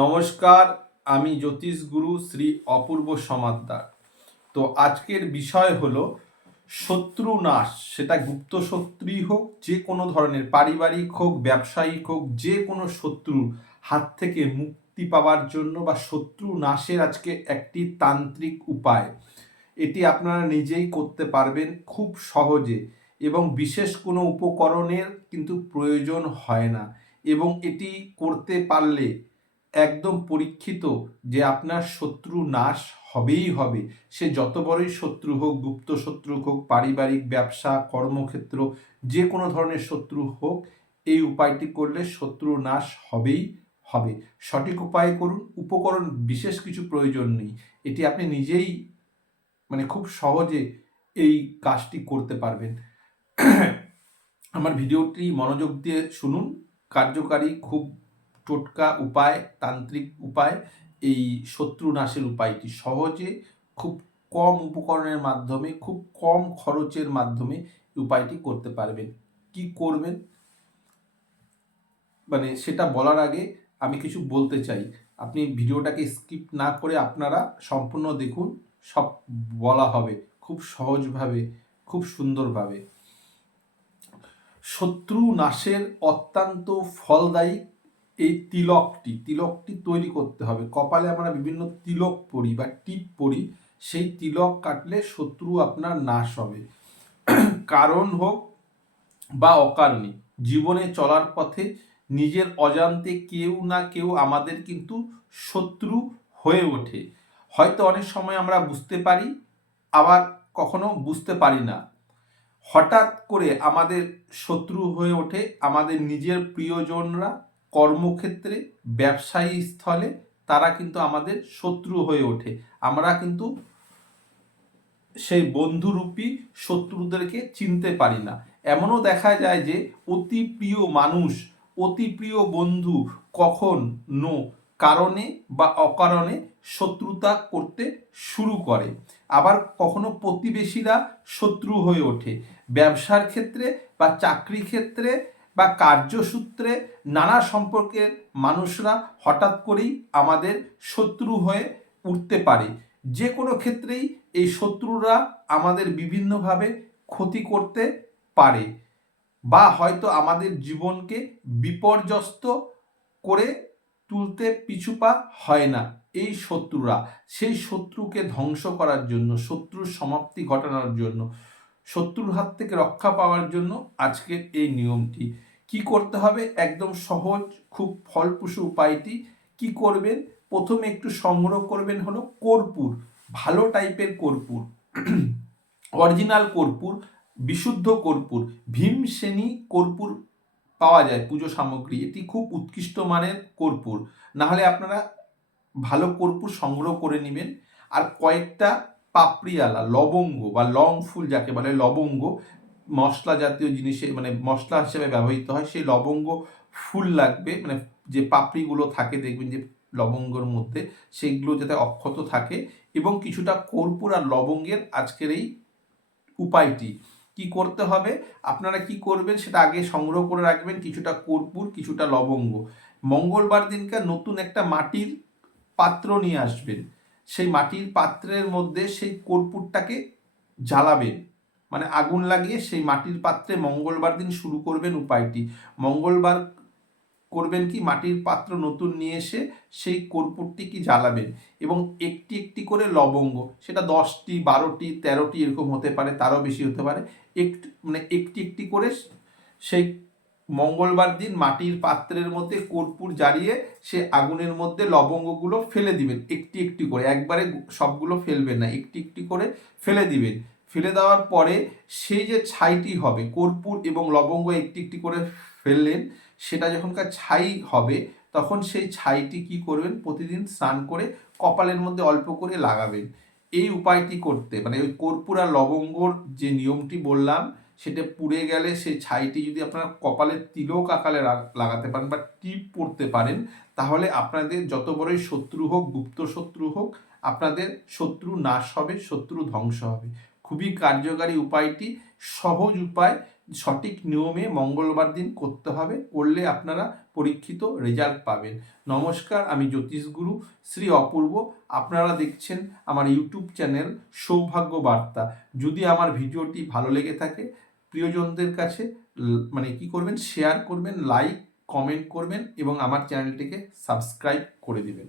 নমস্কার, আমি জ্যোতিষ গুরু শ্রী অপূর্ব সমাদ্দার। তো আজকের বিষয় হলো শত্রু নাশ, সেটা গুপ্ত শত্রুই হোক, যে কোনো ধরনের পারিবারিক হোক, ব্যবসায়িক হোক, যে কোনো শত্রুর হাত থেকে মুক্তি পাওয়ার জন্য বা শত্রু নাশের আজকে একটি তান্ত্রিক উপায়। এটি আপনারা নিজেই করতে পারবেন খুব সহজে এবং বিশেষ কোনো উপকরণের কিন্তু প্রয়োজন হয় না। এবং এটি করতে পারলে একদম পরীক্ষিত যে আপনার শত্রু নাশ হবেই হবে। সে যত বড়ই শত্রু হোক, গুপ্ত শত্রু হোক, পারিবারিক ব্যবসা, কর্মক্ষেত্র, যে কোনো ধরনের শত্রু হোক, এই উপায়টি করলে শত্রু নাশ হবেই হবে। সঠিক উপায় করুন, উপকরণ বিশেষ কিছু প্রয়োজন নেই। এটি আপনি নিজেই মানে খুব সহজে এই কাজটি করতে পারবেন। আমার ভিডিওটি মনোযোগ দিয়ে শুনুন। কার্যকারী, খুব টোটকা উপায়, তান্ত্রিক উপায়, এই শত্রু নাশের উপায়টি। সহজে খুব কম উপকরণের মাধ্যমে, খুব কম খরচের মাধ্যমে উপায়টি করতে পারবেন। কি করবেন? মানে সেটা বলার আগে আমি কিছু বলতে চাই। আপনি ভিডিওটাকে স্কিপ না করে আপনারা সম্পূর্ণ দেখুন, সব বলা হবে, খুব সহজভাবে, খুব সুন্দরভাবে। শত্রু নাশের অত্যন্ত ফলদায়ী এই তিলকটি তিলকটি তৈরি করতে হবে। কপালে আমরা বিভিন্ন তিলক পড়ি বা টিপ পড়ি সেই তিলক কাটলে শত্রু আপনার নাশ হবে। কারণ হোক বা অকারণে, জীবনে চলার পথে নিজের অজান্তে কেউ না কেউ আমাদের কিন্তু শত্রু হয়ে ওঠে। হয়তো অনেক সময় আমরা বুঝতে পারি, আবার কখনো বুঝতে পারি না। হঠাৎ করে আমাদের শত্রু হয়ে ওঠে আমাদের নিজের প্রিয়জনরা কর্মক্ষেত্রে, ব্যবসায়ী স্থলে তারা কিন্তু আমাদের শত্রু হয়ে ওঠে। আমরা কিন্তু সেই বন্ধুরূপী শত্রুদেরকে চিনতে পারি না। এমনও দেখা যায় যে অতি প্রিয় মানুষ, অতি প্রিয় বন্ধু কখন, নো, কারণে বা অকারণে শত্রুতা করতে শুরু করে। আবার কখনো প্রতিবেশীরা শত্রু হয়ে ওঠে। ব্যবসার ক্ষেত্রে বা চাকরি ক্ষেত্রে বা কার্যসূত্রে নানা সম্পর্কের মানুষরা হঠাৎ করেই আমাদের শত্রু হয়ে উঠতে পারে। যে কোনো ক্ষেত্রেই এই শত্রুরা আমাদের বিভিন্নভাবে ক্ষতি করতে পারে বা হয়তো আমাদের জীবনকে বিপর্যস্ত করে তুলতে পিছুপা হয় না এই শত্রুরা। সেই শত্রুকে ধ্বংস করার জন্য, শত্রুর সমাপ্তি ঘটানোর জন্য শত্রুর হাত থেকে রক্ষা পাওয়ার জন্য আজকের এই নিয়মটি। কি করতে হবে? একদম সহজ, খুব ফলপ্রসূ উপায়টি। কি করবেন? প্রথমে একটু সংগ্রহ করবেন হলো কর্পূর, ভালো টাইপের কর্পূর। অরিজিনাল কর্পূর, বিশুদ্ধ কর্পূর ভীমসেনী কর্পূর পাওয়া যায় পুজো সামগ্রী। এটি খুব উৎকৃষ্ট মানের কর্পূর। নাহলে আপনারা ভালো কর্পূর সংগ্রহ করে নেবেন। আর কয়েকটা পাপড়িয়ালা, লবঙ্গ বা লং ফুল যাকে বলে, লবঙ্গ মশলা জাতীয় জিনিসে মানে মশলা হিসেবে ব্যবহৃত হয়, সেই লবঙ্গ ফুল লাগবে মানে যে পাপড়িগুলো থাকে দেখবেন যে লবঙ্গর মধ্যে, সেগুলো যাতে অক্ষত থাকে এবং কিছুটা কর্পূর আর লবঙ্গের আজকের এই উপায়টি। কি করতে হবে? আপনারা কি করবেন সেটা আগে সংগ্রহ করে রাখবেন কিছুটা কর্পূর, কিছুটা লবঙ্গ। মঙ্গলবার দিনকে নতুন একটা মাটির পাত্র নিয়ে আসবেন। সেই মাটির পাত্রের মধ্যে সেই কর্পূরটাকে জ্বালাবেন মানে আগুন লাগিয়ে সেই মাটির পাত্রে মঙ্গলবার দিন শুরু করবেন উপায়টি। মঙ্গলবার করবেন কি? মাটির পাত্র নতুন নিয়ে এসে সেই কর্পূরটি কি জ্বালাবেন? এবং একটি একটি করে লবঙ্গ, সেটা দশটি, বারোটি, তেরোটি এরকম হতে পারে, তারও বেশি হতে পারে। একটু মানে একটি একটি করে সেই মঙ্গলবার দিন মাটির পাত্রের মধ্যে কর্পূর জ্বালিয়ে সে আগুনের মধ্যে লবঙ্গগুলো ফেলে দিবেন, একটি একটি করে। একবারে সবগুলো ফেলবেন না, একটি একটি করে ফেলে দিবেন। ফেলে দেওয়ার পরে সেই যে ছাইটি হবে, কর্পূর এবং লবঙ্গ একটি একটি করে ফেললেন, সেটা যখনকার ছাই হবে, তখন সেই ছাইটি কি করবেন? প্রতিদিন স্নান করে কপালের মধ্যে অল্প করে লাগাবেন। এই উপায়টি করতে মানে ওই কর্পূরা লবঙ্গর যে নিয়মটি বললাম, সেটা পুড়ে গেলে সেই ছাইটি যদি আপনারা কপালে তিলক আকালে লাগাতে পারেন বা টিপ পড়তে পারেন, তাহলে আপনাদের যত বড়ই শত্রু হোক, গুপ্ত শত্রু হোক, আপনাদের শত্রু নাশ হবে, শত্রু ধ্বংস হবে। খুবই কার্যকারী উপায়টি, সহজ উপায় সঠিক নিয়মে মঙ্গলবার দিন করতে হবে, করলে আপনারা পরীক্ষিত রেজাল্ট পাবেন। নমস্কার, আমি জ্যোতিষগুরু শ্রী অপূর্ব। আপনারা দেখছেন আমার ইউটিউব চ্যানেল সৌভাগ্য বার্তা। যদি আমার ভিডিওটি ভালো লেগে থাকে, প্রিয়জনদের কাছে মানে কি করবেন শেয়ার করবেন লাইক কমেন্ট করবেন এবং আমার চ্যানেলটিকে সাবস্ক্রাইব করে দিবেন।